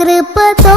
కృపతో